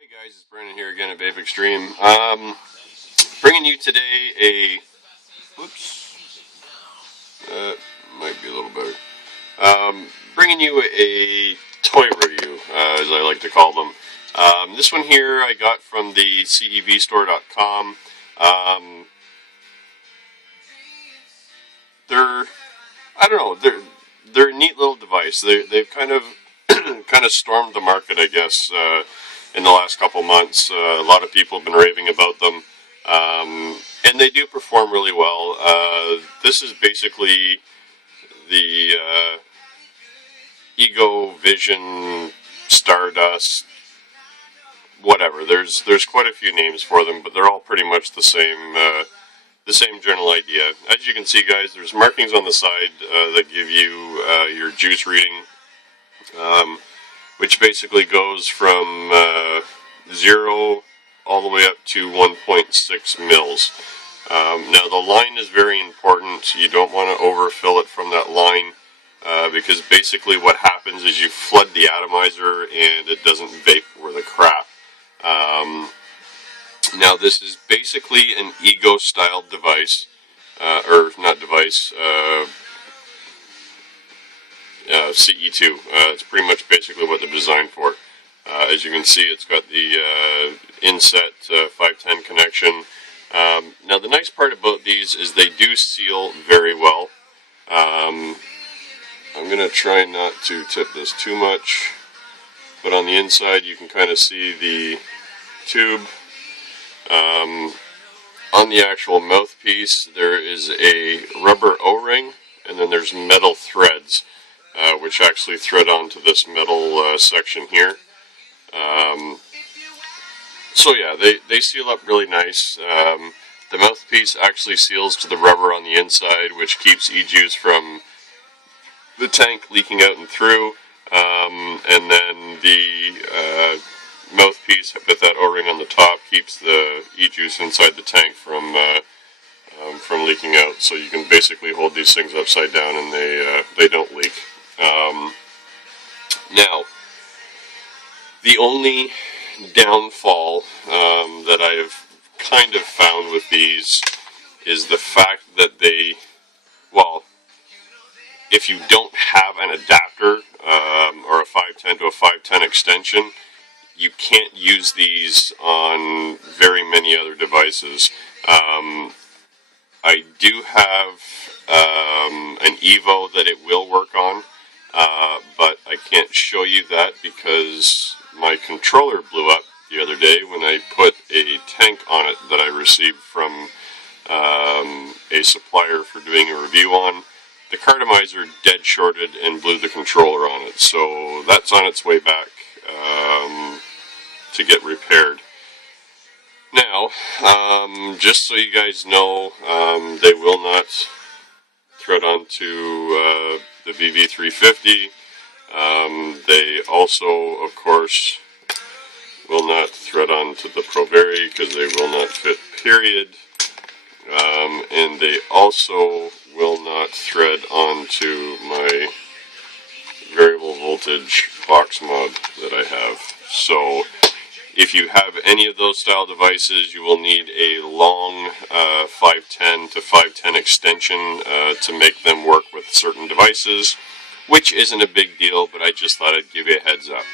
Hey guys, it's Brennan here again at Vape Extreme. Bringing you today might be a little better. Bringing you a toy review, as I like to call them. This one here I got from the CEVstore.com. I don't know, they're a neat little device. They've kind of stormed the market, I guess, in the last couple months. A lot of people have been raving about them, and they do perform really well. This is basically the Ego Vision Stardust, whatever. There's quite a few names for them, but they're all pretty much the same general idea. As you can see, guys, there's markings on the side that give you your juice reading, which basically goes from 0 all the way up to 1.6 mils. Now, the line is very important. You don't want to overfill it from that line, because basically what happens is you flood the atomizer and it doesn't vapour the crap. Now, this is basically an Ego-style device, or not device, CE2. It's pretty much basically what they're designed for. As you can see, it's got the inset 510 connection. Now, the nice part about these is they do seal very well. I'm going to try not to tip this too much, but on the inside you can kind of see the tube. On the actual mouthpiece, there is a rubber O-ring, and then there's metal threads, which actually thread onto this metal section here. So yeah, they seal up really nice. The mouthpiece actually seals to the rubber on the inside, which keeps e-juice from the tank leaking out and through. And then the mouthpiece with that O-ring on the top keeps the e-juice inside the tank from leaking out. So you can basically hold these things upside down and they don't leak. Now, the only downfall that I have kind of found with these is the fact that if you don't have an adapter or a 510 to a 510 extension, you can't use these on very many other devices. I do have an Evo that it will work on, but I can't show you that because my controller blew up the other day when I put a tank on it that I received from a supplier for doing a review on. The cartomizer dead shorted and blew the controller on it, so that's on its way back to get repaired. Now, just so you guys know, they will not thread onto the VV350. They also, of course, will not thread onto the ProVary because they will not fit, period. And they also will not thread onto my variable voltage box mod that I have. So, if you have any of those style devices, you will need a long 510 to 510 extension to make them work with certain devices, which isn't a big deal, but I just thought I'd give you a heads up.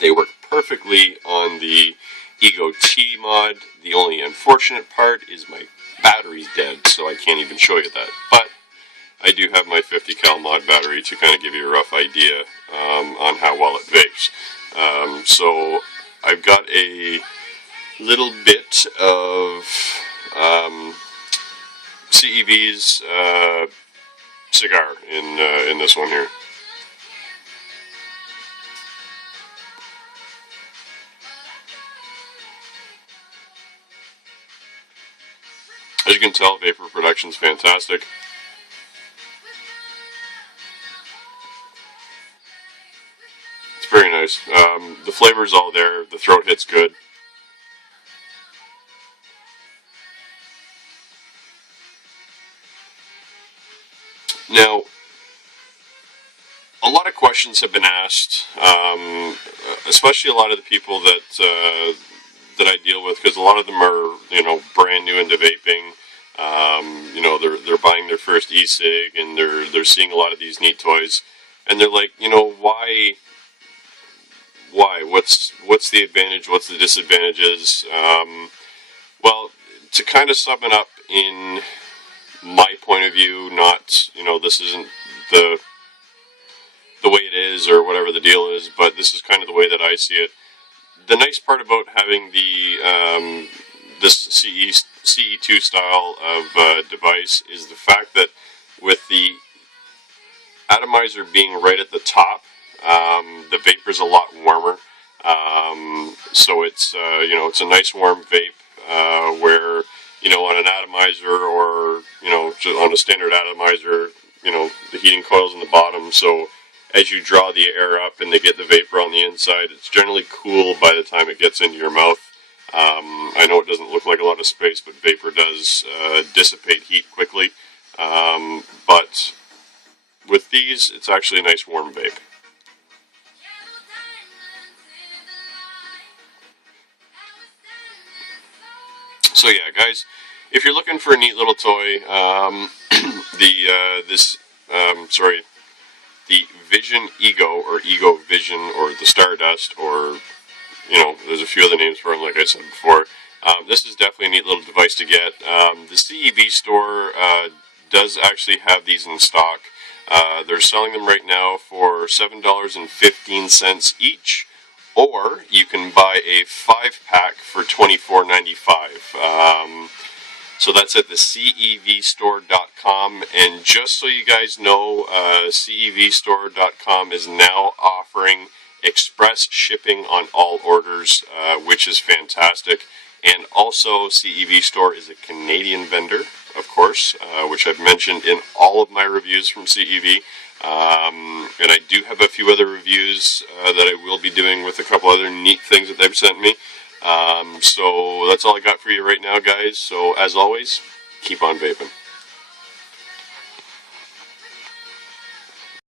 They work perfectly on the Ego T mod. The only unfortunate part is my battery's dead, so I can't even show you that. But I do have my 50 cal mod battery to kind of give you a rough idea on how well it vapes. So I've got a little bit of CEV's cigar in this one here. As you can tell, vapor production's fantastic. It's very nice. The flavor's all there. The throat hit's good. Now, a lot of questions have been asked, especially a lot of the people that that I deal with, because a lot of them are, you know, brand new into vaping. You know, they're buying their first e-cig, and they're seeing a lot of these neat toys, and they're like, you know, why? What's the advantage? What's the disadvantages? Well, to kind of sum it up in my point of view, not, you know, this isn't the way it is or whatever the deal is, but this is kind of the way that I see it. The nice part about having the this CE2 style of device is the fact that with the atomizer being right at the top, the vapor's a lot warmer. So it's you know, it's a nice warm vape, where, you know, on an atomizer, or, you know, on a standard atomizer, you know, the heating coil's in the bottom, so as you draw the air up and they get the vapor on the inside, it's generally cool by the time it gets into your mouth. I know it doesn't look like a lot of space, but vapor does dissipate heat quickly. But with these, it's actually a nice warm vape. So yeah, guys, if you're looking for a neat little toy, the Vision Ego, or Ego Vision, or the Stardust, or, you know, there's a few other names for them, like I said before. This is definitely a neat little device to get. The CEVstore does actually have these in stock. They're selling them right now for $7.15 each, or you can buy a 5-pack for $24.95. So that's at the CEVstore.com, and just so you guys know, CEVstore.com is now offering express shipping on all orders, which is fantastic. And also, CEVstore is a Canadian vendor, of course, which I've mentioned in all of my reviews from CEV. And I do have a few other reviews that I will be doing with a couple other neat things that they've sent me. So that's all I got for you right now, guys. So as always, keep on vaping.